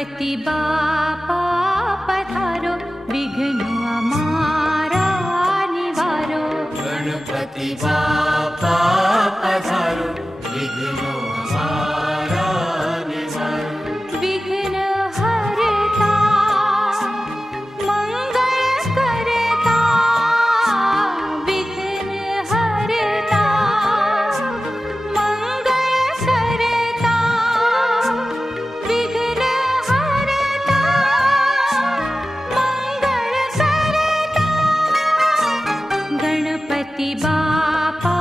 गणपति बापा पधारो, विघ्नो हमारा निवारो। गणपति बापा पधारो, विघ्नो हमारा निवारो। विघ्न हरता मंगल करता, विघ्न हरता मंगल करता, विघ्न हरता मंगल करता। गणपति बापा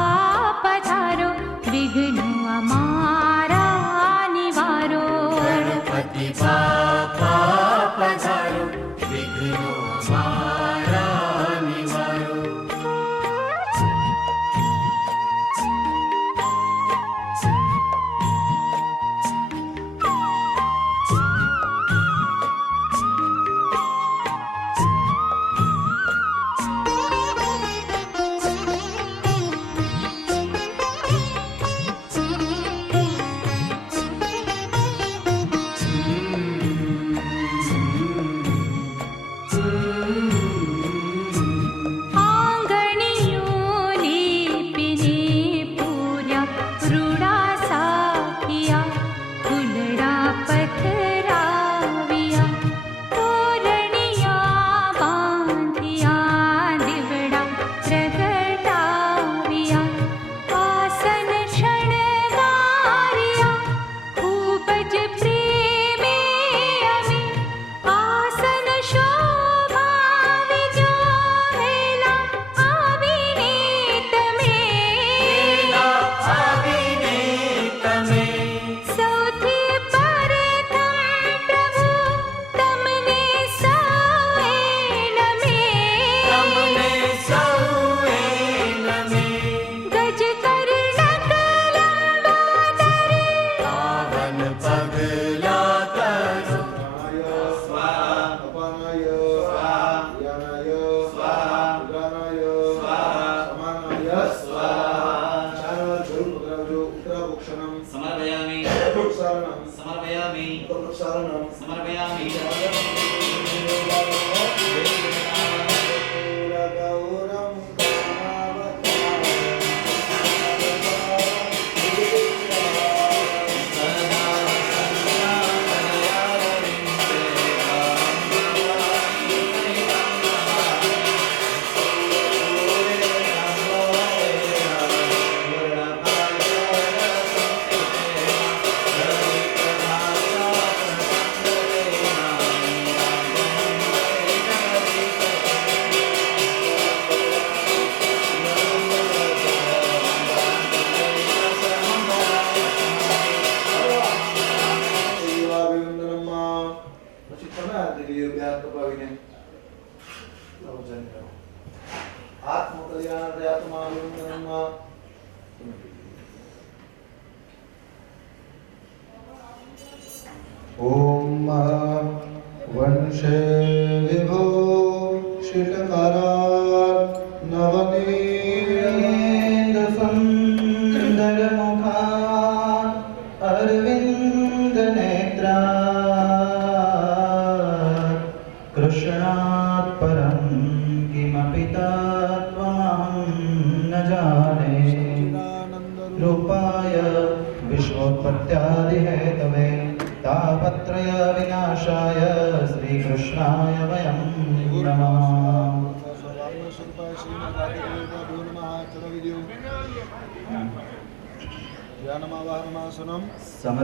पधारो, विघ्नो हमारा निवारो। गणपति बापा पधारो, विघ्नो हमारा निवारो।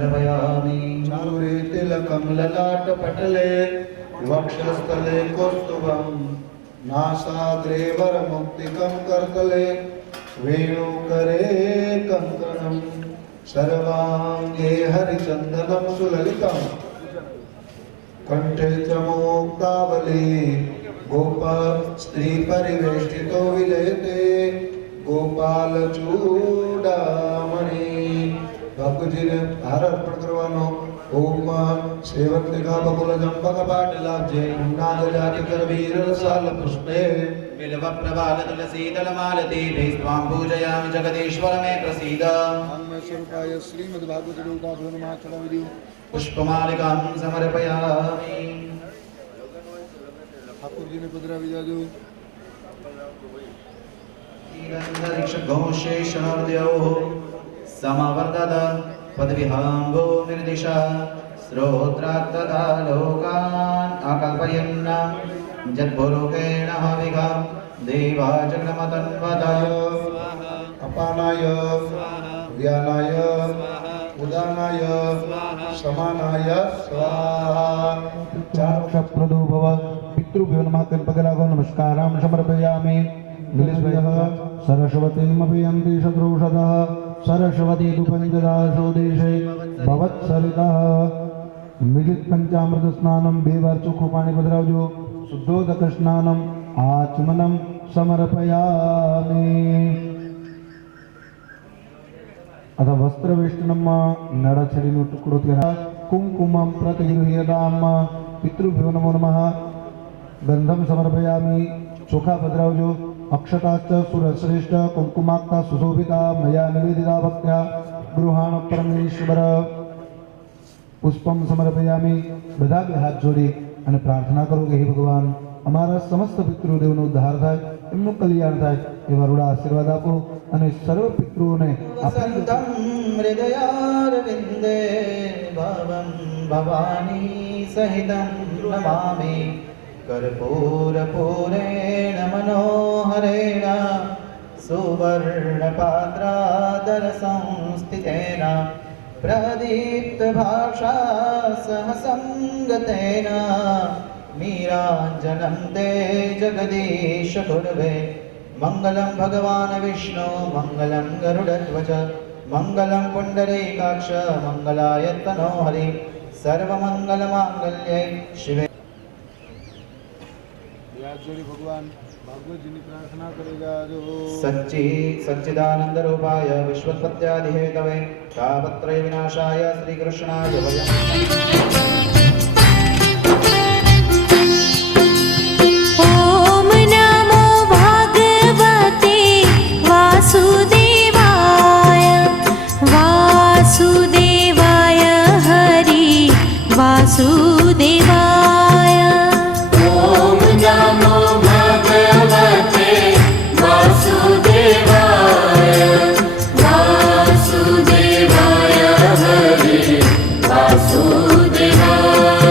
समर्पयामि। चारुरे तिलकं ललाटपटले, वक्षस्थले कौस्तुभं, नासाग्रे वरमुक्तिकं करतले, वेणुकरे कङ्कणं, सर्वाङ्गे हरिचन्दनं सुललितं, कण्ठे च मुक्तावली, गोप स्त्री परिवेष्टितो विजयते, गोपालचूडामणि। ભક્તજીને હાર અર્પણ કરવાનો. ઓમ સેવંતિકા બકુલ જંબક પાટલાબ્જે નાગજાતિ કરવીર સાલ પુષ્પે बिल्व प्रभाल तुलसी दल मालती स्वां पूजयामि जगदीश्वर मे प्रसीद। स्वरूपाय श्रीमद् भागवत रूपाभ्यो नमः। पुष्पमालिकां समर्पयामि ઠાકોરજીને પધરાવી જાજો. घोषेषणोर्द्योः समवर्तत पदविहाम्बो निर्दिशा श्रोत्रात् तथा लोकान् आकल्पयन् जद्भुरुकेण हविगा देवाजगमतन्वत અપાનાય વ્યાનાય ઉદાનાય સમાનાય સ્વાહા. ચાક્ષપ્રદો ભવ પિતૃભ્યો નમઃ કલ્પકલાભો નમસ્કારાં સમર્પયામિ. નિલેશભાઈ સરસ્વતીમપયંતિ શત્રુષદઃ સરસ્વતી દુપંચદાશો દેશે ભવત્સરિતઃ. મિલિત પંચામૃત સ્નાનમ 2 વાર ચોખ્ખું પાણી પધરાવજો. શુદ્ધોદક સ્નાનમ આચમનમ સમર્પયામિ. अथ वस्त्रवेष्टनम नड़छड़ीनो टुकड़ो त्याग कुंकुमं प्रतिगृह्यताम. पितृभ्यो नमो नमः. गंधम समर्पयामि. चोखा पधरावजो. अक्षताश्च सुरश्रेष्ठ कुंकुमाक्ता सुशोभिता मया निवेदिता भक्त्या गृहाण परमेश्वर. पुष्पम समर्पयामि. બધા બે હાથ જોડી અને પ્રાર્થના કરો કે હે ભગવાન, અમારા સમસ્ત પિતૃદેવનો ઉદ્ધાર થાય, એમનું કલ્યાણ થાય એવા રૂડા આશીર્વાદ આપો અને સર્વ પિતૃઓને वसन्तं हृदयारविन्दे भवं भवानी सहितं नमामि. कर्पूरपूरेण मनोहरेण सुवर्णपात्रादरसंस्थितेन प्रदीप्तभाषा सहसङ्गतेन नीराञ्जनं ते जगदीश कुर्वे. मङ्गलं भगवान् विष्णु मङ्गलं गरुडध्वज मङ्गलं पुण्डरीकाक्ष मङ्गलाय तनोहरि. सर्वमङ्गलमाङ्गल्ये शिवे. ભગવાન ભાગવતજીની પ્રાર્થના કરી જાજો. सच्चिदानंद रूपाय विश्वोत्पत्त्यादिहेतवे तापत्रय विनाशाय श्रीकृष्णाय वयम्. ॐ नमो भगवते वासुदेवाय वासुदेवाय हरि वासुदेवाय. ॐ नमो भगवते वासुदेवाय वासुदेवाय हरे वासुदेवाय.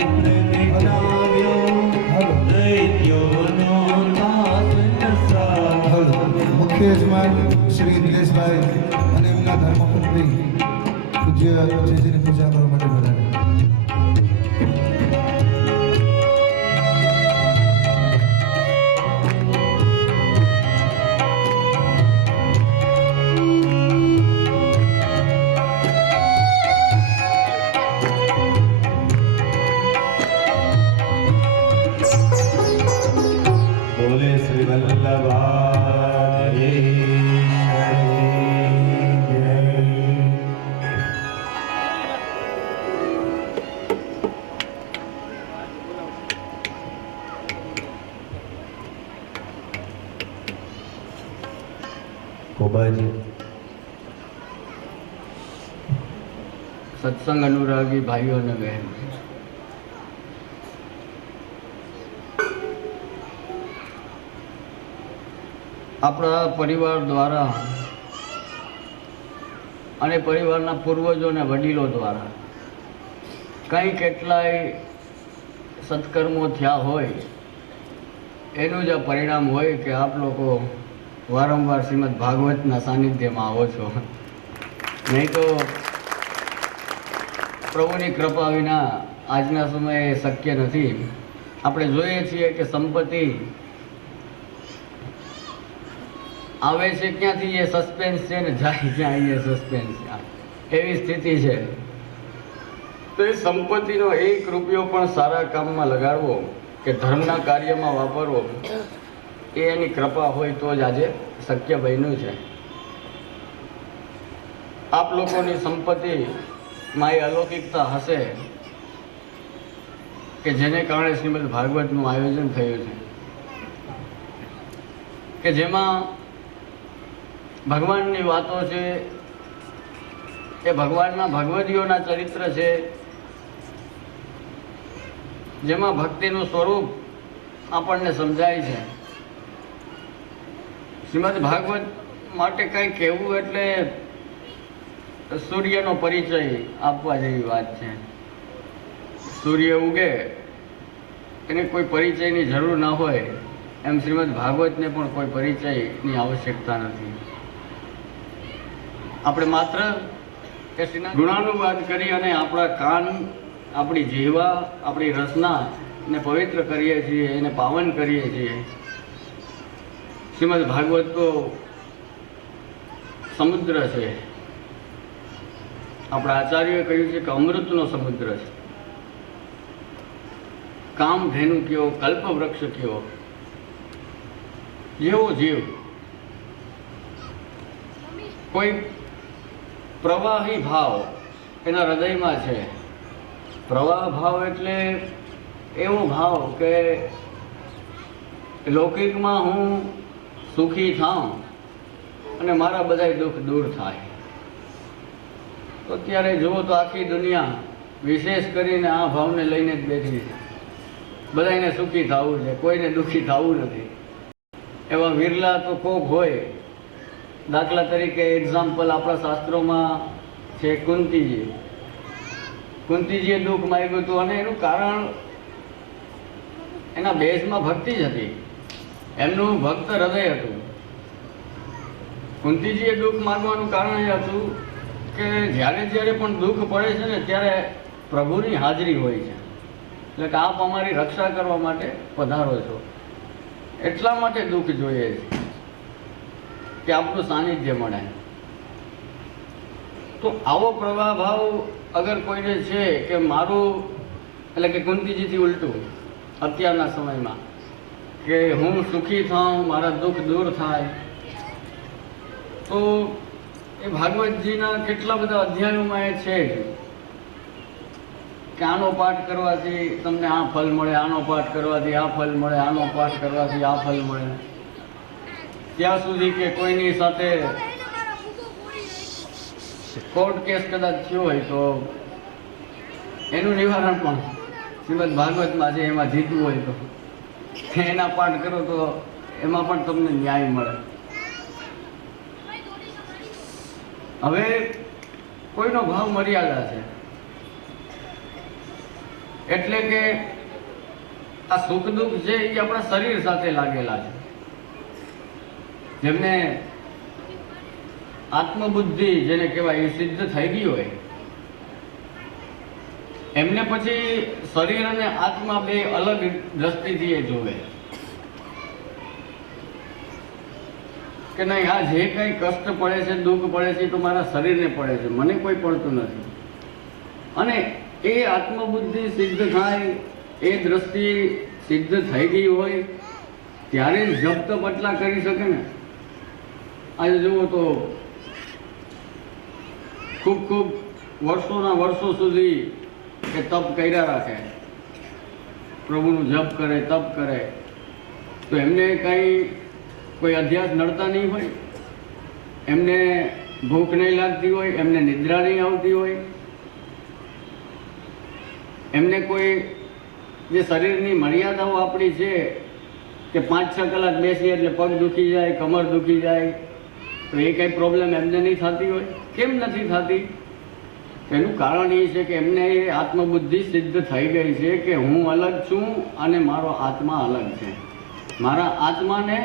દારિદ્ર્ય મિટાવ્યો દૈત્યોનો નાશ નસાવ્યો. મુખ્ય યજમાન શ્રી નિલેશભાઈ અને એમના ધર્મપત્ની પૂજ્ય જેજીની પૂજા કરવા માટે બોલાવ્યા. બોલે શ્રી વલ્લભાધીશ્વરી જય. ખૂબ જ સત્સંગ અનુરાગી ભાઈઓ અને બહેનો, આપણા પરિવાર દ્વારા અને પરિવારના પૂર્વજો અને વડીલો દ્વારા કંઈ કેટલાય સત્કર્મો થયા હોય એનું જ આ પરિણામ હોય કે આપ લોકો વારંવાર શ્રીમદ ભાગવતના સાનિધ્યમાં આવો છો. નહીં તો પ્રભુની કૃપા વિના આજના સમયે શક્ય નથી. આપણે જોઈએ છીએ કે સંપત્તિ આવે છે ક્યાંથી એ સસ્પેન્સ છે ને જાય ક્યાં એ સસ્પેન્સ છે, એવી સ્થિતિ છે. તો એ સંપત્તિનો 1 રૂપિયો પણ સારા કામમાં લગાડવો કે ધર્મના કાર્યમાં વાપરવો એ એની કૃપા હોય તો જ આજે શક્ય બન્યું છે. આપ લોકોની સંપત્તિમાં એ અલૌકિકતા હશે કે જેને કારણે શ્રીમદ ભાગવતનું આયોજન થયું છે, કે જેમાં ભગવાનની વાતો છે, એ ભગવાનના ભગવદીઓના ચરિત્ર છે, જેમાં ભક્તિનું સ્વરૂપ આપણને સમજાય છે. શ્રીમદ ભાગવત માટે કંઈ કહેવું એટલે સૂર્યનો પરિચય આપવા જેવી વાત છે. સૂર્ય ઉગે એને કોઈ પરિચયની જરૂર ના હોય એમ શ્રીમદ ભાગવતને પણ કોઈ પરિચયની આવશ્યકતા નથી. આપણે માત્ર ગુણાનુવાદ કરી અને આપણા કાન, આપણી જીહવા, આપણી રસના ને પવિત્ર કરીએ છીએ, એને પાવન કરીએ છીએ. શ્રીમદ ભાગવત તો સમુદ્ર છે. આપણા આચાર્યોએ કહ્યું છે કે અમૃતનો સમુદ્ર છે. કામધેનુ કયો, કલ્પવૃક્ષ કયો, જેવો જીવ કોઈ પ્રવાહી ભાવ એના હૃદયમાં છે. પ્રવાહ ભાવ એટલે એવો ભાવ કે લૌકિકમાં હું સુખી થાઉં અને મારા બધાય દુઃખ દૂર થાય. તો અત્યારે જુઓ તો આખી દુનિયા વિશેષ કરીને આ ભાવને લઈને જ બેઠી છે. બધાને સુખી થવું છે, કોઈને દુઃખી થવું નથી. એવા વિરલા તો કોક હોય. દાખલા તરીકે એક્ઝામ્પલ આપણા શાસ્ત્રોમાં છે કુંતીજી. કુંતીજીએ દુઃખ માગ્યું હતું અને એનું કારણ એના બેઝમાં ભક્તિ જ હતી. એમનું ભક્ત હૃદય હતું. કુંતીજીએ દુઃખ માગવાનું કારણ એ હતું કે જ્યારે જ્યારે પણ દુઃખ પડે છે ને ત્યારે પ્રભુની હાજરી હોય છે. એટલે કે આપ અમારી રક્ષા કરવા માટે પધારો છો, એટલા માટે દુઃખ જોઈએ છે કે આપનું સાનિધ્ય મળે. તો આવો પ્રવાહ ભાવ અગર કોઈને છે કે મારું, એટલે કે કુંતીજીથી ઉલટું અત્યારના સમયમાં કે હું સુખી થાઉં, મારા દુઃખ દૂર થાય, તો એ ભાગવતજીના કેટલા બધા અધ્યાયોમાં એ છે કે આનો પાઠ કરવાથી તમને આ ફલ મળે, આનો પાઠ કરવાથી આ ફલ મળે, આનો પાઠ કરવાથી આ ફલ મળે. ત્યાં સુધી કે કોઈની સાથે કોર્ટ કેસ કદાચ થયો હોય તો એનું નિવારણ પણ શ્રીમદ ભાગવતમાં છે. એમાં જીતવું હોય તો એના પાઠ કરો તો એમાં પણ તમને ન્યાય મળે. હવે કોઈનો ભાવ મર્યાદા છે. એટલે કે આ સુખ દુઃખ છે એ આપણા શરીર સાથે લાગેલા છે. જેમને આત્મબુદ્ધિ જેને કહેવાય એ સિદ્ધ થઈ ગઈ હોય એમને પછી શરીર અને આત્મા બે અલગ દ્રષ્ટિથી એ જોવે કે નહીં, આ જે કંઈ કષ્ટ પડે છે, દુઃખ પડે છે, તો મારા શરીરને પડે છે, મને કોઈ પડતું નથી. અને એ આત્મબુદ્ધિ સિદ્ધ થાય, એ દ્રષ્ટિ સિદ્ધ થઈ ગઈ હોય ત્યારે જ જપ તપ એટલા કરી શકે ને. આજે જુઓ તો ખૂબ ખૂબ વર્ષોના વર્ષો સુધી એ તપ કર્યા રાખે, પ્રભુનું જપ કરે, તપ કરે, તો એમને કંઈ કોઈ અધ્યાસ નડતા નહીં હોય, એમને ભૂખ નહીં લાગતી હોય, એમને નિદ્રા નહીં આવતી હોય, એમને કોઈ જે શરીરની મર્યાદાઓ આપણી છે કે 5-6 કલાક બેસીએ એટલે પગ દુખી જાય, કમર દુખી જાય, તો એ કંઈ પ્રોબ્લેમ એમને નહીં થતી હોય. કેમ નથી થતી? એનું કારણ એ છે કે એમને એ આત્મબુદ્ધિ સિદ્ધ થઈ ગઈ છે કે હું અલગ છું અને મારો આત્મા અલગ છે. મારા આત્માને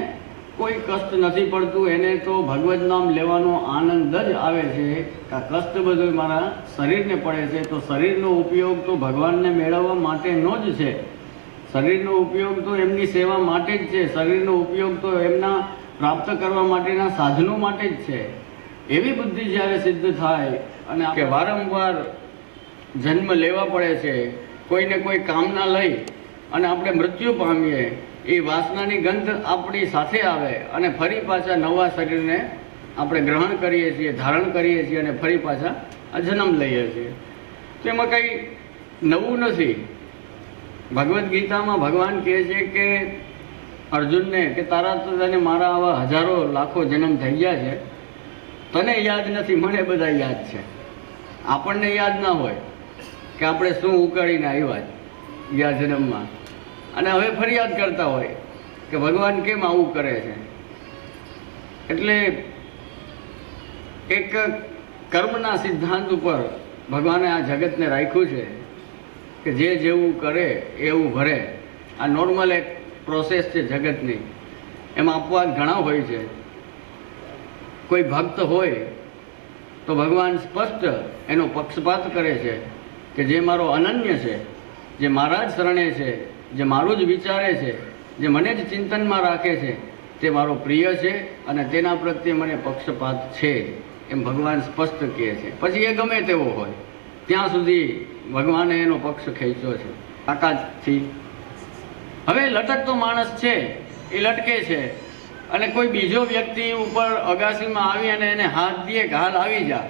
કોઈ કષ્ટ નથી પડતું, એને તો ભગવદ નામ લેવાનો આનંદ જ આવે છે. આ કષ્ટ બધું મારા શરીરને પડે છે, તો શરીરનો ઉપયોગ તો ભગવાનને મેળવવા માટેનો જ છે. શરીરનો ઉપયોગ તો એમની સેવા માટે જ છે. શરીરનો ઉપયોગ તો એમના પ્રાપ્ત કરવા માટેના સાધનો માટે જ છે. એવી બુદ્ધિ જ્યારે સિદ્ધ થાય અને કે વારંવાર જન્મ લેવા પડે છે, કોઈને કોઈ કામના લઈ અને આપણે મૃત્યુ પામીએ, એ વાસનાની ગંધ આપણી સાથે આવે અને ફરી પાછા નવા શરીરને આપણે ગ્રહણ કરીએ છીએ, ધારણ કરીએ છીએ અને ફરી પાછા આ જન્મ લઈએ છીએ. તો એમાં કંઈ નવું નથી. ભગવદ્ ગીતામાં ભગવાન કહે છે કે અર્જુનને કે તારા તો તને મારા આવા હજારો લાખો જન્મ થઈ ગયા છે, તને યાદ નથી, મને બધા યાદ છે. આપણને યાદ ના હોય કે આપણે શું ઉકાળીને આવ્યા ગયા જન્મમાં, અને હવે ફરિયાદ કરતા હોય કે ભગવાન કેમ આવું કરે છે. એટલે એક કર્મના સિદ્ધાંત ઉપર ભગવાને આ જગતને રાખ્યું છે કે જે જેવું કરે એવું ભરે. આ નોર્મલ એક પ્રોસેસ છે જગતની. એમાં અપવાદ ઘણા હોય છે. કોઈ ભક્ત હોય તો ભગવાન સ્પષ્ટ એનો પક્ષપાત કરે છે કે જે મારો અનન્ય છે, જે મારા જ શરણે છે, જે મારું જ વિચારે છે, જે મને જ ચિંતનમાં રાખે છે, તે મારો પ્રિય છે અને તેના પ્રત્યે મને પક્ષપાત છે, એમ ભગવાન સ્પષ્ટ કહે છે. પછી એ ગમે તેવો હોય ત્યાં સુધી ભગવાને એનો પક્ષ ખેંચ્યો છે તાકાતથી. હવે લટકતો માણસ છે એ લટકે છે અને કોઈ બીજો વ્યક્તિ ઉપર અગાસીમાં આવી અને એને હાથ દે કે હાલ આવી જા,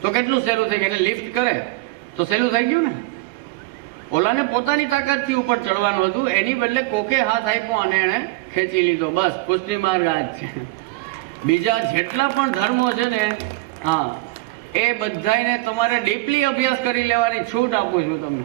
તો કેટલું સહેલું થઈ ગયું. એને લિફ્ટ કરે તો સહેલું થઈ ગયું ને. ઓલાને પોતાની તાકાતથી ઉપર ચડવાનું હતું, એની બદલે કોકે હાથ આપ્યો અને એણે ખેંચી લીધો. બસ પુષ્ટિ માર્ગ આ જ છે. બીજા જેટલા પણ ધર્મો છે ને, હા, એ બધાને તમારે ડીપલી અભ્યાસ કરી લેવાની છૂટ આપું છું તમને.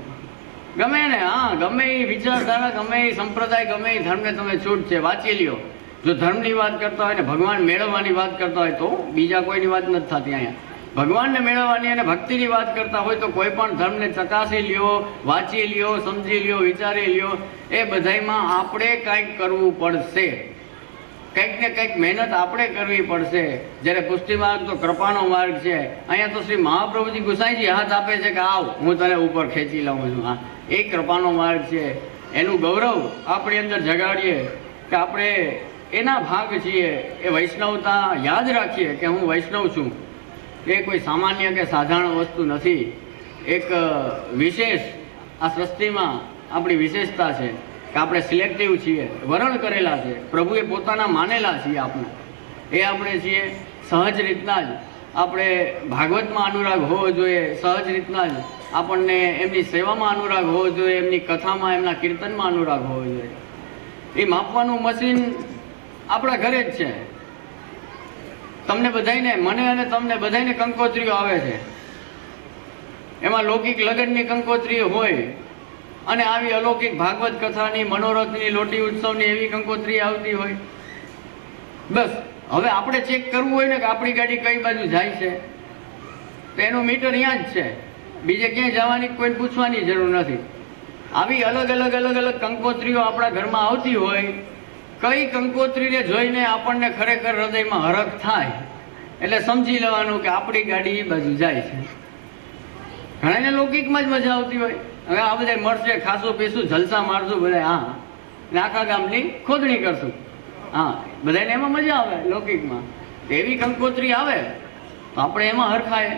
ગમે ને, હા, ગમે એ વિચારધારા, ગમે એ સંપ્રદાય, ગમે એ ધર્મને તમે છૂટ છે, વાંચી લ્યો. જો ધર્મની વાત કરતા હોય ને ભગવાન મેળવવાની વાત કરતા હોય તો બીજા કોઈની વાત નથી થતી. અહીંયા ભગવાનને મેળવવાની અને ભક્તિની વાત કરતા હોય તો કોઈ પણ ધર્મને ચકાસી લ્યો, વાંચી લ્યો, સમજી લ્યો, વિચારી લ્યો. એ બધામાં આપણે કંઈક કરવું પડશે, કંઈક ને કંઈક મહેનત આપણે કરવી પડશે. જ્યારે પુષ્ટિ માર્ગ તો કૃપાનો માર્ગ છે. અહીંયા તો શ્રી મહાપ્રભુજી ગુસાઈજી હાથ આપે છે કે આવ હું તને ઉપર ખેંચી લઉં છું. હા, એ કૃપાનો માર્ગ છે. એનું ગૌરવ આપણી અંદર જગાડીએ કે આપણે એના ભાગ છીએ. એ વૈષ્ણવતા યાદ રાખીએ કે હું વૈષ્ણવ છું. એ કોઈ સામાન્ય કે સાધારણ વસ્તુ નથી. એક વિશેષ આ સૃષ્ટિમાં આપણી વિશેષતા છે કે આપણે સિલેક્ટિવ છીએ, વરણ કરેલા છે. પ્રભુએ પોતાના માનેલા છીએ આપણે. એ આપણે છીએ. સહજ રીતના જ આપણે ભાગવતમાં અનુરાગ હોવો જોઈએ, સહજ રીતના જ આપણને એમની સેવામાં અનુરાગ હોવો જોઈએ, એમની કથામાં, એમના કીર્તનમાં અનુરાગ હોવો જોઈએ. એ માપવાનું મશીન આપણા ઘરે જ છે. તમને બધાને, મને અને તમને બધાને કંકોત્રીઓ આવે છે. એમાં લૌકિક લગ્નની કંકોત્રીઓ હોય અને આવી અલૌકિક ભાગવત કથાની, મનોરથની, લોટી ઉત્સવની એવી કંકોત્રી આવતી હોય. બસ હવે આપણે ચેક કરવું હોય ને કે આપણી ગાડી કઈ બાજુ જાય છે, તો એનું મીટર અહીંયા જ છે. બીજે ક્યાંય જવાની, કોઈને પૂછવાની જરૂર નથી. આવી અલગ અલગ અલગ અલગ કંકોત્રીઓ આપણા ઘરમાં આવતી હોય, કઈ કંકોત્રીને જોઈને આપણને ખરેખર હૃદયમાં હરખ થાય એટલે સમજી લેવાનું કે આપણી ગાડી એ બાજુ જાય છે. ઘણાને લૌકિકમાં જ મજા આવતી હોય, હવે આ બધા મળશે, ખાસું પીશું, જલસા મારશું બધા, હા, ને આખા ગામની ખોદણી કરશું, હા, બધાને એમાં મજા આવે લૌકિકમાં. એવી કંકોત્રી આવે તો આપણે એમાં હરખાય.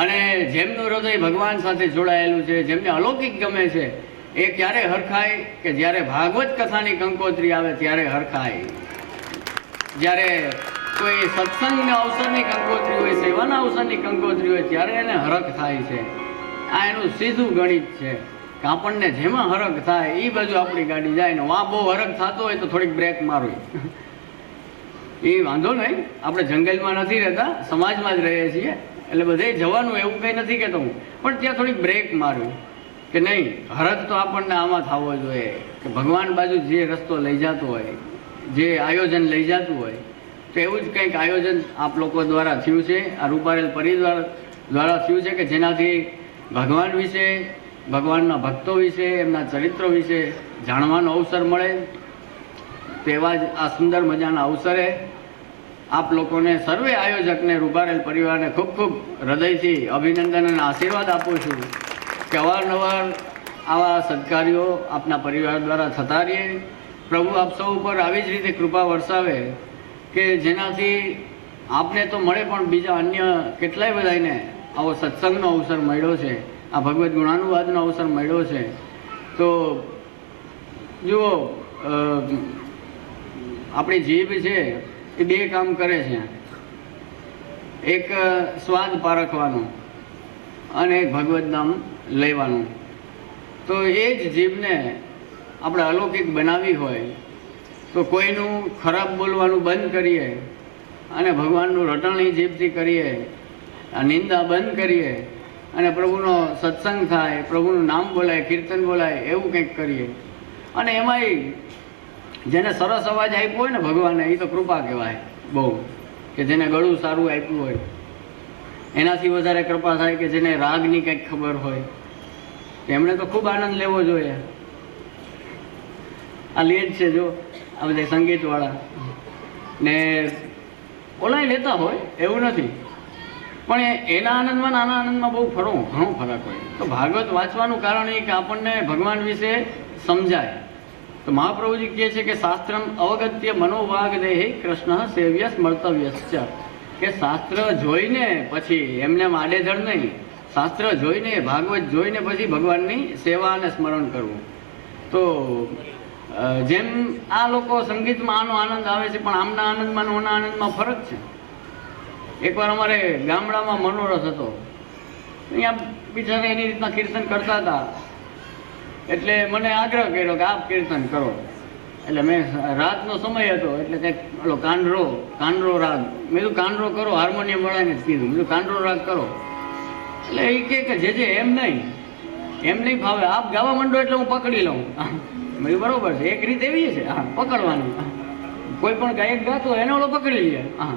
અને જેમનું હૃદય ભગવાન સાથે જોડાયેલું છે, જેમને અલૌકિક ગમે છે, એ ક્યારે હરખાય કે જ્યારે ભાગવત કથાની કંકોત્રી આવે ત્યારે હરખાય. જ્યારે કોઈ સત્સંગના અવસરની કંકોત્રી હોય, સેવાના અવસરની કંકોત્રી હોય, ત્યારે એને હરખ થાય છે. આ એનું સીધું ગણિત છે કે આપણને જેમાં હરખ થાય એ બાજુ આપણી ગાડી જાય. ને વાં બહુ હરખ થતો હોય તો થોડીક બ્રેક મારવી, એ વાંધો નહીં. આપણે જંગલમાં નથી રહેતા, સમાજમાં જ રહીએ છીએ, એટલે બધે જવાનું એવું કંઈ નથી કહેતો હું, પણ ત્યાં થોડીક બ્રેક મારવી કે નહીં, હરખ તો આપણને આમાં થવો જોઈએ કે ભગવાન બાજુ જે રસ્તો લઈ જતો હોય, જે આયોજન લઈ જતું હોય, તો એવું જ કંઈક આયોજન આપ લોકો દ્વારા થયું છે, આ રૂપારેલ પરિવાર દ્વારા થયું છે કે જેનાથી ભગવાન વિશે, ભગવાનના ભક્તો વિશે, એમના ચરિત્રો વિશે જાણવાનો અવસર મળે. તેવા જ આ સુંદર મજાના અવસરે આપ લોકોને, સર્વે આયોજકને, રૂપારેલ પરિવારને ખૂબ ખૂબ હૃદયથી અભિનંદન અને આશીર્વાદ આપું છું કે અવારનવાર આવા સત્કાર્યો આપના પરિવાર દ્વારા થતા રહે. પ્રભુ આપ સૌ ઉપર આવી જ રીતે કૃપા વરસાવે કે જેનાથી આપને તો મળે પણ બીજા અન્ય કેટલાય બધાને આવો સત્સંગનો અવસર મળ્યો છે, આ ભગવદ્ ગુણાનુવાદનો અવસર મળ્યો છે. તો જુઓ, આપણી જીભ છે એ બે કામ કરે છે, એક સ્વાદ પારખવાનો અને એક ભગવદ નામ લેવાનું. તો એ જ જીભને આપણે અલૌકિક બનાવી હોય તો કોઈનું ખરાબ બોલવાનું બંધ કરીએ અને ભગવાનનું રટણ જીભથી કરીએ, આ નિંદા બંધ કરીએ અને પ્રભુનો સત્સંગ થાય, પ્રભુનું નામ બોલાય, કીર્તન બોલાય, એવું કંઈક કરીએ. અને એમાંય જેને સરસ અવાજ આપ્યો હોય ને ભગવાને, એ તો કૃપા કહેવાય બહુ, કે જેને ગળું સારું આપ્યું હોય. એનાથી વધારે કૃપા થાય કે જેને રાગની કંઈક ખબર હોય, એમણે તો ખૂબ આનંદ લેવો જોઈએ. આ લે જ છે જો આ બધા સંગીતવાળા ને ઓલા લેતા હોય એવું નથી, પણ એના આનંદમાં આના આનંદમાં બહુ ઘણો ફરક હોય. તો ભાગવત વાંચવાનું કારણ એ કે આપણને ભગવાન વિશે સમજાય. તો મહાપ્રભુજી કહે છે કે શાસ્ત્રમ અવગત્ય મનોવાગ દેહી કૃષ્ણ સેવ્ય સ્મર્તવ્યશ્ચ, કે શાસ્ત્ર જોઈને પછી એમને આડેધડ નહીં, શાસ્ત્ર જોઈને, ભાગવત જોઈને પછી ભગવાનની સેવા અને સ્મરણ કરવું. તો જેમ આ લોકો સંગીતમાં આનો આનંદ આવે છે, પણ આમના આનંદમાં ઓના આનંદમાં ફરક છે. એકવાર અમારે ગામડામાં મનોરથ હતો, અહીંયા બિચારા એની રીતના કીર્તન કરતા હતા, એટલે મને આગ્રહ કર્યો કે આપ કીર્તન કરો. એટલે મેં, રાતનો સમય હતો એટલે કંઈક ઓલો કાનરો રાગ, મેં કીધું કાનરો કરો, હાર્મોનિયમ વાળાને જ કીધું, મેં કીધું કાનરો રાગ કરો. એટલે એ કે જે એમ નહીં ફાવે, આપ ગાવા માંડો એટલે હું પકડી લઉં. મેં કીધું બરોબર છે, એક રીત એવી છે, હા, પકડવાની. કોઈ પણ ગાયક ગાતો એને ઓલો પકડી લે, હા,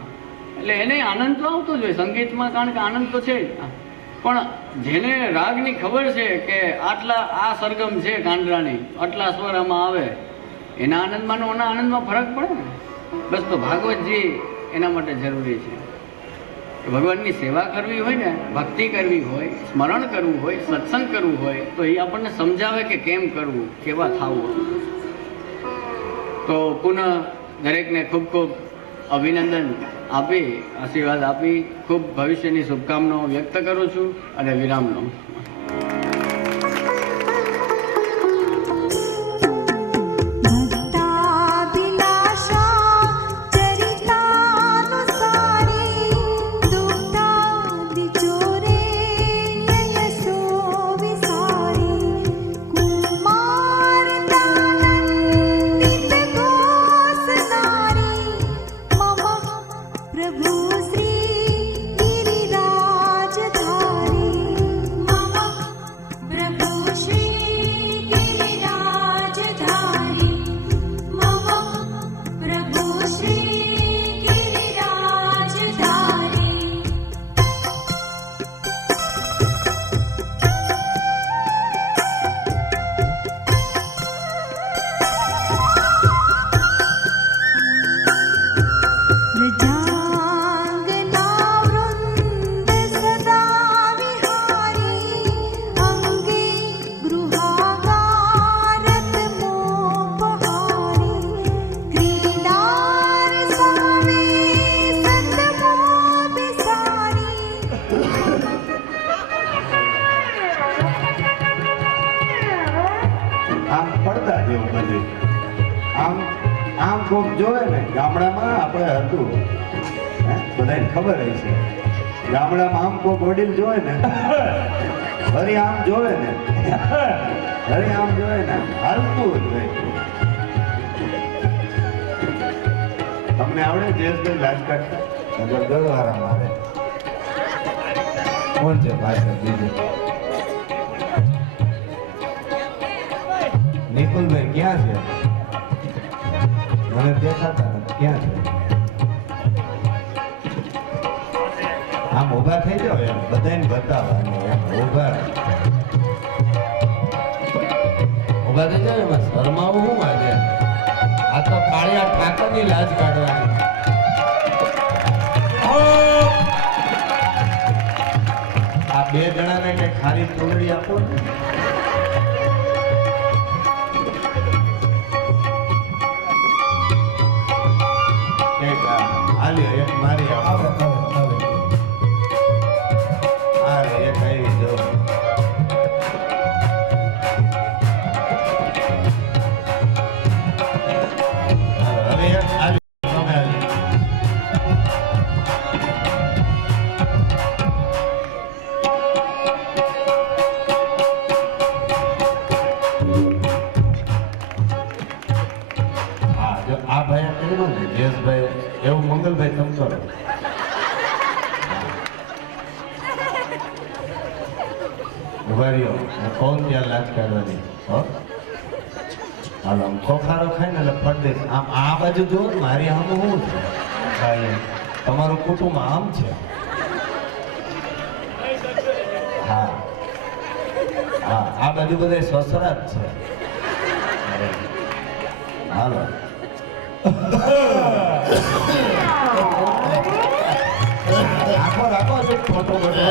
એટલે એને આનંદ તો આવતો જ હોય સંગીતમાં, કારણ કે આનંદ તો છે જ. પણ જેને રાગની ખબર છે કે આટલા આ સરગમ છે કાંડરાની, આટલા સ્વર આમાં આવે, એના આનંદમાં ઓના આનંદમાં ફરક પડે ને. બસ તો ભાગવતજી એના માટે જરૂરી છે. ભગવાનની સેવા કરવી હોય ને, ભક્તિ કરવી હોય, સ્મરણ કરવું હોય, સત્સંગ કરવું હોય, તો એ આપણને સમજાવે કે કેમ કરવું, કેવા થવું. તો પુનઃ દરેકને ખૂબ ખૂબ અભિનંદન આપી, આશીર્વાદ આપી, ખૂબ ભવિષ્યની શુભકામનાઓ વ્યક્ત કરું છું અને વિરામ લઉં. प्रभु श्री गिरिराज धारी, मम આમ પડદા જેવું બધું. આમ આમ કોક જોવે ને ગામડામાં આપણે હતું, બધાને ખબર હશે, ગામડામાં આમ કોક વડીલ જોવે ને ફરી આમ જોવે ને ફરી આમ જોવે ને હાલતું જ હોય. તમને આવડે જયેશભાઈ લાજ કાઢતા ગળવાળા મારે કોણ છે પાછળ બીજું? નિકુલભાઈ ક્યાં છે? મને દેખાતા નથી. ક્યાં છે? આમ ઊભા થઈ જાઓ, એમ બધાને બતાવવાનું, એમ ઊભા થઈ જાઓ. એમાં શરમાવું શું આજે? આ તો કાળિયા ઠાકરની લાજ કાઢવાની. આ બે જણાને કઈ ખારી ફૂલડી આપો ને. હાલ્યો એક મારી આપો. અરે એક આવી જો. હવે એક હાલ્યો તમે હાલ્યો. હા જો આ ભાઈ કર્યું ને જયેશભાઈ, એવું મંગલભાઈ તમે કરો. ઉભા રહ્યો, હું કહું ત્યાં લાજ કાઢવાની. હો હાલો, આમ ખોખારો ખાય ને એટલે ફટ દઈશ. આમ આ બાજુ જુઓ ને, મારી આમ શું છે ભાઈ? તમારું કુટુંબ આમ છે. હા હા, આ બાજુ બધા સસરા જ છે. હાલો રાખો રાખો, જો ફોટો બોટો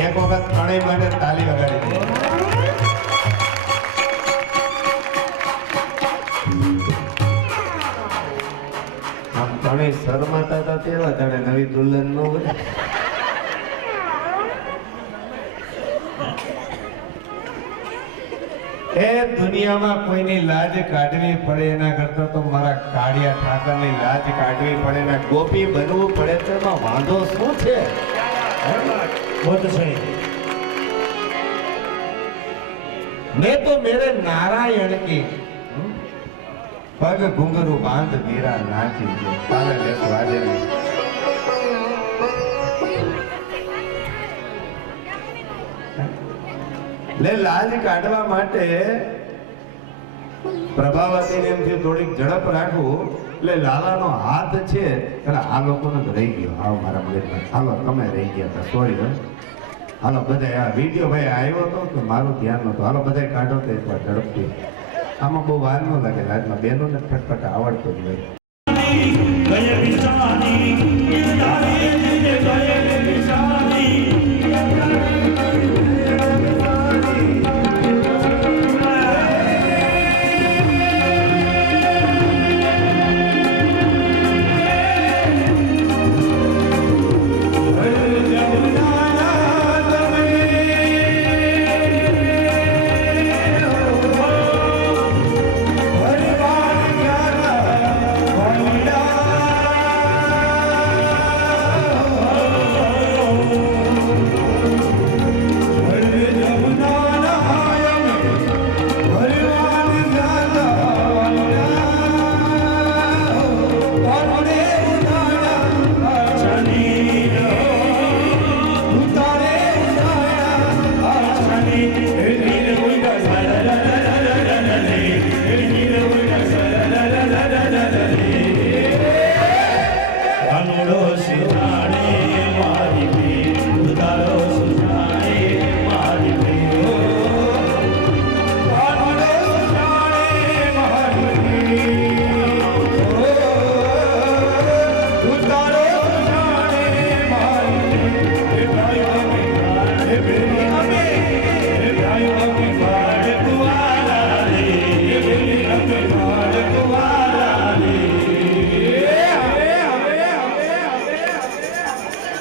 એક વખત ત્રણેય માટે તાલી વગાડી દે. આમ ત્રણેય શરમાતા હતા તેવા જાણે નવી દુલ્હન નો હોય. એ દુનિયામાં કોઈની લાજ કાઢવી પડે એના કરતા તો મારા કાળિયા ઠાકરની લાજ કાઢવી પડે ને ગોપી બનવું પડે તો એમાં વાંધો શું છે? મેં તો મેરે નારાયણ કી પગ ઘુંઘરું બાંધ મીરા નાચી છે. તારે લેતો આજે લે લાજ કાઢવા માટે પ્રભાવતીને એમથી થોડીક ઝડપ રાખવું. એટલે લાલાનો હાથ છે એટલે આ લોકોને તો રહી ગયો. હાવ મારા મગજમાં હાલો તમે રહી ગયા હતા, સોરી. હાલો બધા આ વિડીયો ભાઈ આવ્યો હતો કે મારું ધ્યાન નહોતું. હાલો બધા કાઢો તો એકવાર ઝડપથી. આમાં બહુ વાર ન લાગે લાજમાં. બેનોને ફટફટ આવડતો જ હોય.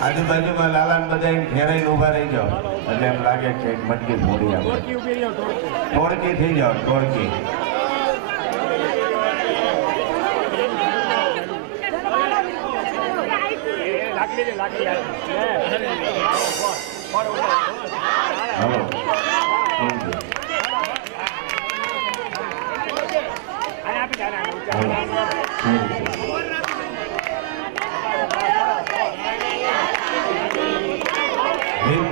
આજુબાજુમાં લાલાને બધા ફેરાઈને ઊભા રહી જાઓ એટલે એમ લાગે કે એક મટકી ફોડી આવે ટોળકી થઈ જાઓ ટોળકી હાલો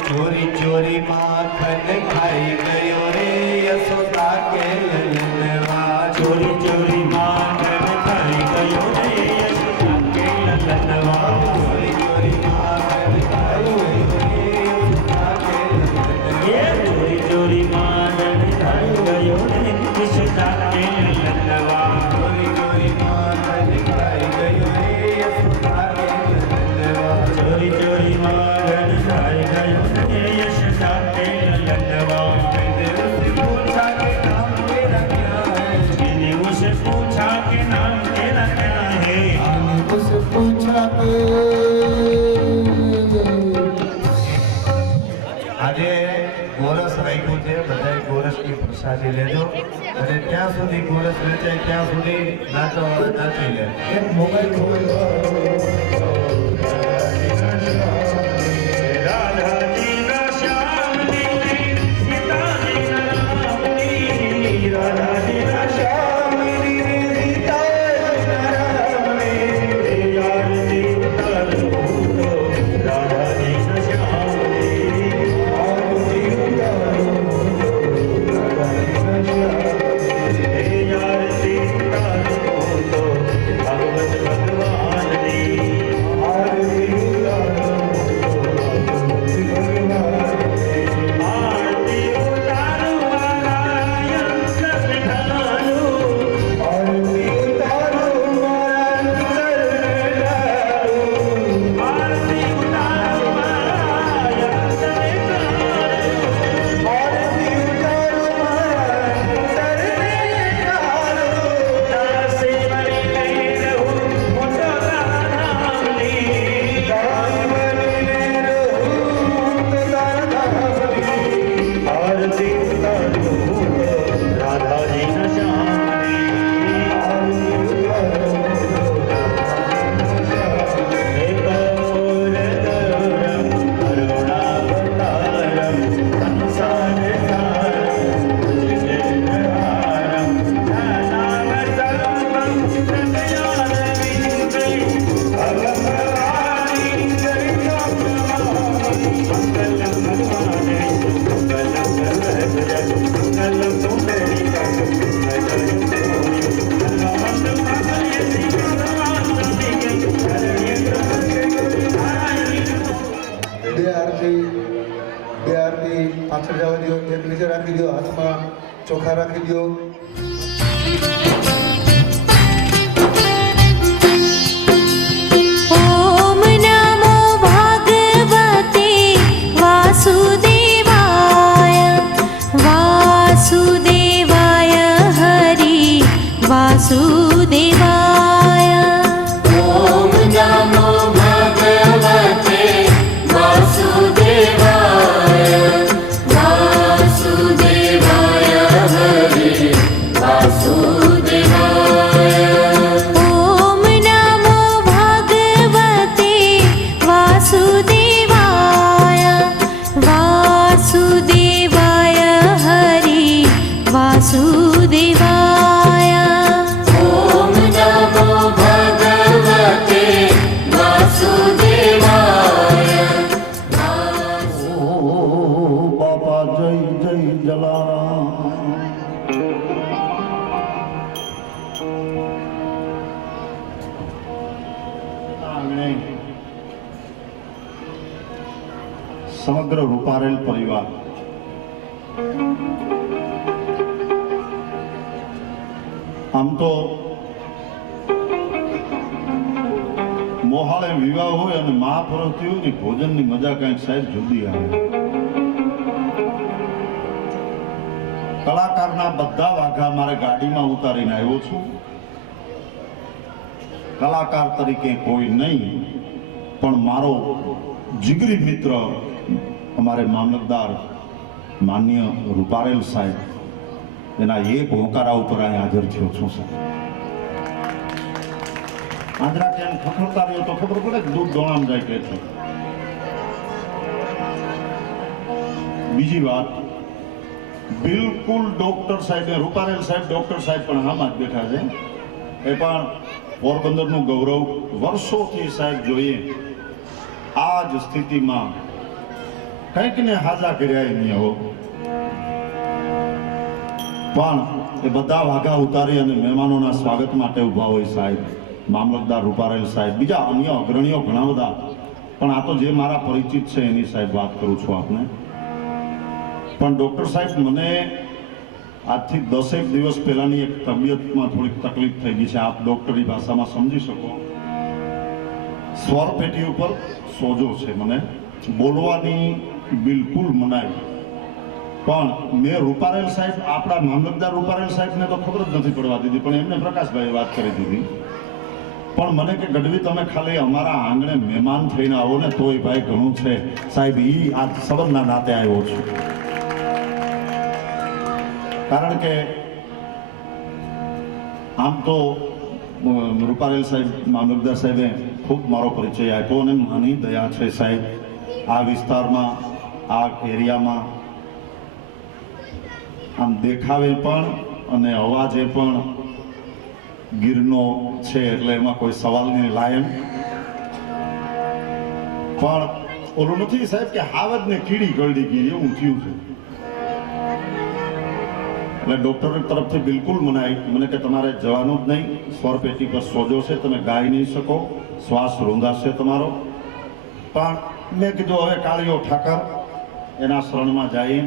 ચોરી ચોરી માખન ખાઈ ગયો રે યશોદા કે લલનવા ચોરી ચોરી માખન ખાઈ ગયો રે યશોદા કે લલનવા ચોરી ચોરી માખન ખાઈ ગયો રે યશોદા કે લલનવા ચોરી ચોરી માખન ખાઈ ગયો રે યશોદા કે લલનવા ચોરી ચોરી માખન ખાઈ ગયો રે યશોદા કે લલનવા ચોરી ચોરી માખન ખાઈ ગયો રે યશોદા के ललनवा मैंने उससे पूछा कि नाम तेरा क्या है मैंने उससे पूछा कि नाम तेरा क्या है मैंने उससे पूछा कि આજે ગોરસ રાખ્યું છે બધાય ગોરસની પ્રસાદી લેજો અને ત્યાં સુધી ગોરસ વેચાય ત્યાં સુધી નાચવા નાચી લે એક મોબાઈલ ખોલો પાછળ જવા દો એક નીચે રાખી દો હાથમાં ચોખા રાખી દો ॐ नमो भगवते वासुदेवाय वासुदेवाय हरि वासुदेवाय ॐ नमो भगवते वासुदेवाय वासुदेवाय हरि वासुदेवाय ॐ नमो भगवते वासुदेवाय वासुदेवाय हरि वासुदेवाय ॐ नमो भगवते वासुदेवाय बाबा जय जय जलाराम આંગણે સમગ્ર રૂપારેલ પરિવાર આમ તો મોહાળે વિવાહ હોય અને મહાપુરુષ થયું ને ભોજનની મજા કંઈક સાહેબ જુદી આવે કલાકારના બધા વાઘા મારે ગાડીમાં ઉતારીને આવ્યો છું કલાકાર તરીકે કોઈ નહીં પણ મારો જીગરી મિત્ર અમારે મામલતદાર માન્ય રૂપારેલ સાહેબ એના એક હોકારા ઉપર અહીં હાજર થયો છું સાહેબ. આંધળા કેમ ખખડતા રહ્યો તો ખબર પડે કે દૂધ દોણામ જાય કે છે. બીજી વાત, બિલકુલ ડોક્ટર સાહેબ રૂપારેલ સાહેબ ડોક્ટર સાહેબ પણ આમાં જ બેઠા છે. એ પણ પોરબંદરનું ગૌરવ વર્ષોથી સાહેબ જોઈએ આ જ સ્થિતિમાં કંઈક ને હાજા કર્યા નહીં હો, પણ એ બધા વાઘા ઉતારી અને મહેમાનોના સ્વાગત માટે ઊભા હોય સાહેબ. મામલતદાર રૂપારેલ સાહેબ, બીજા અન્ય અગ્રણીઓ ઘણા બધા, પણ આ તો જે મારા પરિચિત છે એની સાહેબ વાત કરું છું આપને. પણ ડૉક્ટર સાહેબ મને આજથી 10 દિવસ પહેલાની એક તબિયતમાં થોડીક તકલીફ થઈ ગઈ છે. આપ ડૉક્ટરની ભાષામાં સમજી શકો. સ્વર પેટી ઉપર સોજો છે, મને બોલવાની બિલકુલ મનાઈ. પણ મેં રૂપારેલ સાહેબ, આપણા મામલતદાર રૂપારેલ સાહેબને તો ખબર જ નથી પડવા દીધી, પણ એમને પ્રકાશભાઈએ વાત કરી દીધી. પણ મને કે ગઢવી તમે ખાલી અમારા આંગણે મહેમાન થઈને આવો ને તોય ભાઈ ઘણું છે સાહેબ. એ આ સબરના નાતે આવ્યો છું, કારણ કે આમ તો રૂપારેલ સાહેબ મામલતદાર સાહેબે ખૂબ મારો પરિચય આપ્યો અને માની દયા છે સાહેબ આ વિસ્તારમાં, આ એરિયામાં આમ દેખાવે પણ અને અવાજે પણ ગીરનો છે, એટલે એમાં કોઈ સવાલ નહીં. લાયન પણ ઓલું નથી સાહેબ કે હાવજ ને કીડી કરડી ગઈ એવું થયું છે. એટલે ડૉક્ટર તરફથી બિલકુલ મને કે તમારે જવાનું જ નહીં, સ્વર પેટી પર સોજો છે, તમે ગાઈ નહીં શકો, શ્વાસ રૂંધાશે તમારો. પણ મેં કીધું હવે કાળીઓ ઠાકર એના શરણમાં જઈએ.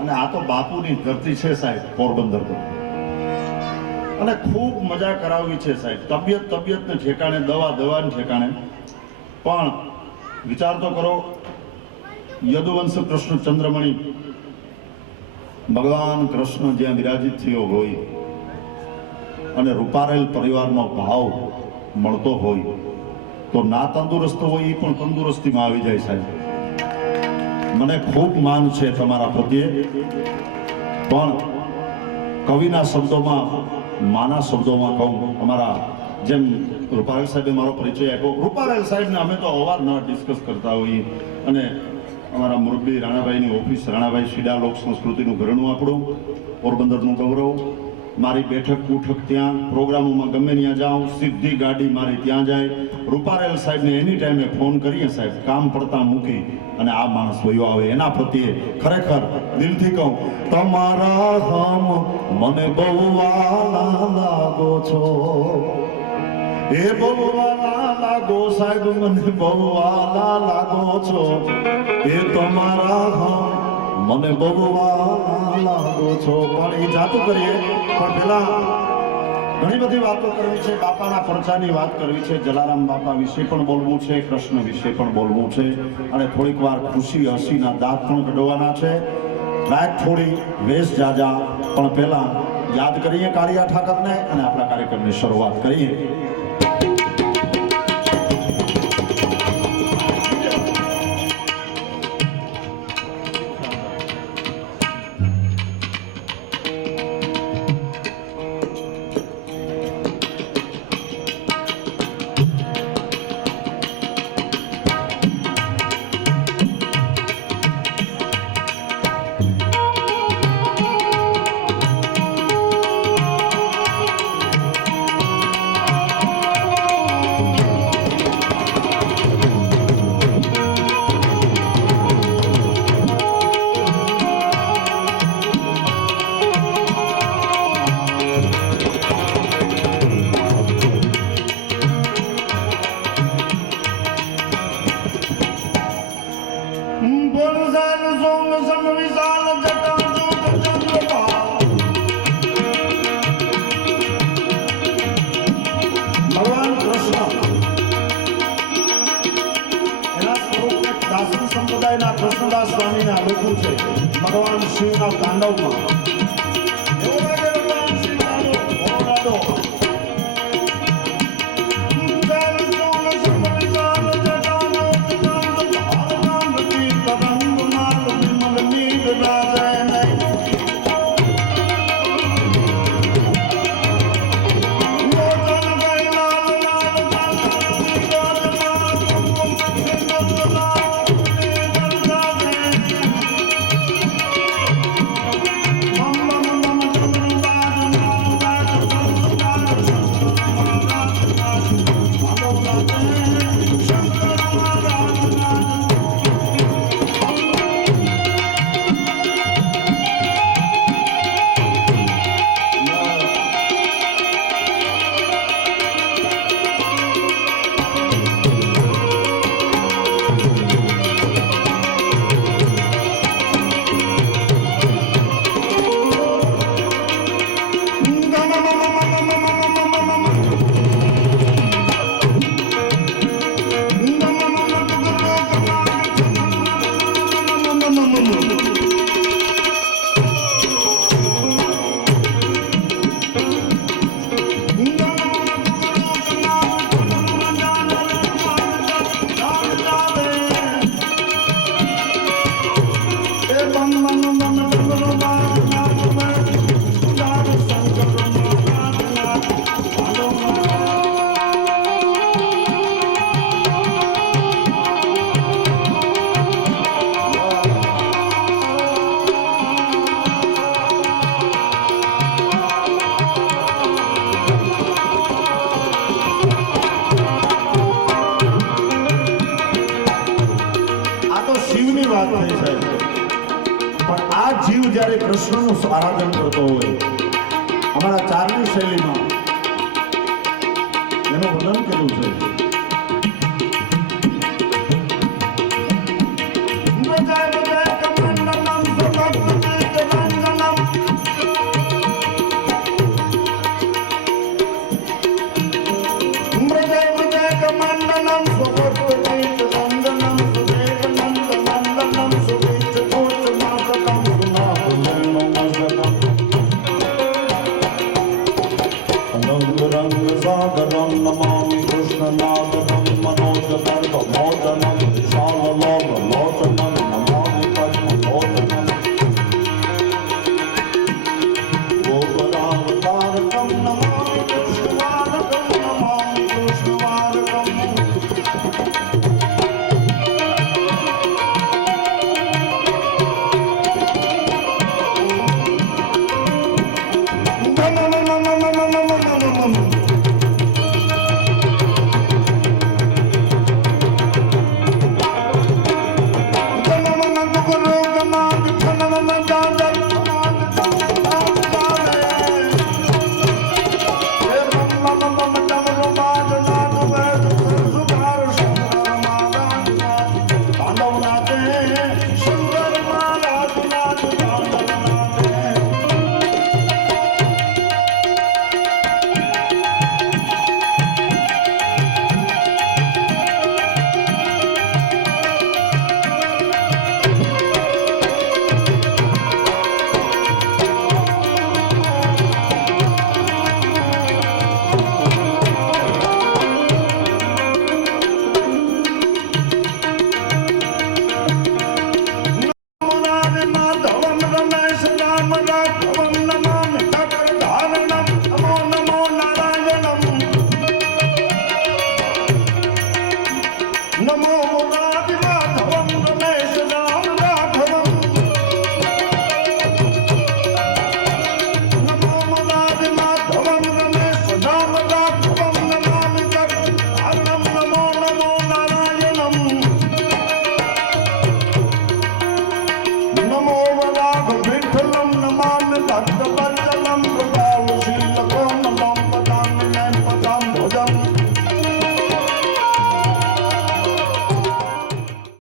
અને આ તો બાપુની ધરતી છે સાહેબ પોરબંદર તો, અને ખૂબ મજા કરાવવી છે સાહેબ. તબિયતને ઠેકાણે, દવાને ઠેકાણે. પણ વિચાર તો કરો, યદુવંશ કૃષ્ણ ચંદ્રમણી ભગવાન કૃષ્ણ જ્યાં વિરાજિત થયો હોય અને રૂપારેલ પરિવારનો ભાવ મળતો હોય તો ના તંદુરસ્ત હોય એ પણ તંદુરસ્તીમાં આવી જાય સાહેબ. મને ખૂબ માન છે તમારા પ્રત્યે, પણ કવિના શબ્દોમાં, માના શબ્દોમાં કહું, અમારા જેમ રૂપારેલ સાહેબે મારો પરિચય આપ્યો, રૂપારેલ સાહેબને અમે તો અવારનવાર ડિસ્કસ કરતા હોઈએ. અને અમારા મુરબ્બી રાણાભાઈની ઓફિસ, રાણાભાઈ શીડા, લોક સંસ્કૃતિનું ઘરણું આપણું, પોરબંદરનું ગૌરવ. મારી બેઠક ઉઠક ત્યાં, પ્રોગ્રામોમાં ગમે ત્યાં જાઉં, સીધી ગાડી મારી ત્યાં જાય. રૂપારેલ સાહેબને એની ટાઈમે ફોન કરીએ સાહેબ, કામ પડતા મૂકી અને આ માણસ વયો આવે. એના પ્રત્યે ખરેખર દિલથી કહું, તમારા હમ મને બહુ વાલા લાગો છો, એ બહુ વાલા લાગો સાહેબ, મને બહુ વાલા લાગો છો, એ તમારા હમ મને બહુ વાલા લાગો છો. પણ એ જાતું કરીએ, પણ પેલા ઘણી બધી વાતો કરવી છે. બાપાના પરચાની વાત કરવી છે, જલારામ બાપા વિશે પણ બોલવું છે, કૃષ્ણ વિશે પણ બોલવું છે, અને થોડીક વાર ખુશી હસીના દાંત પણ કઢવાના છે. રાત થોડી વેશ જાજા, પણ પહેલા યાદ કરીએ કાળિયા ઠાકરને અને આપણા કાર્યક્રમની શરૂઆત કરીએ. કૃષ્ણદાસ સ્વામીના લખ્યું છે ભગવાન શિવના તાંડવમાં. એવો લાગે ભગવાન શિવનો ઓરડો. વાત થઈ સાહેબ, પણ આ જીવ જ્યારે કૃષ્ણનું આરાધન કરતો હોય અમારા ચારની શૈલીમાં એનું વર્ણન કર્યું છે.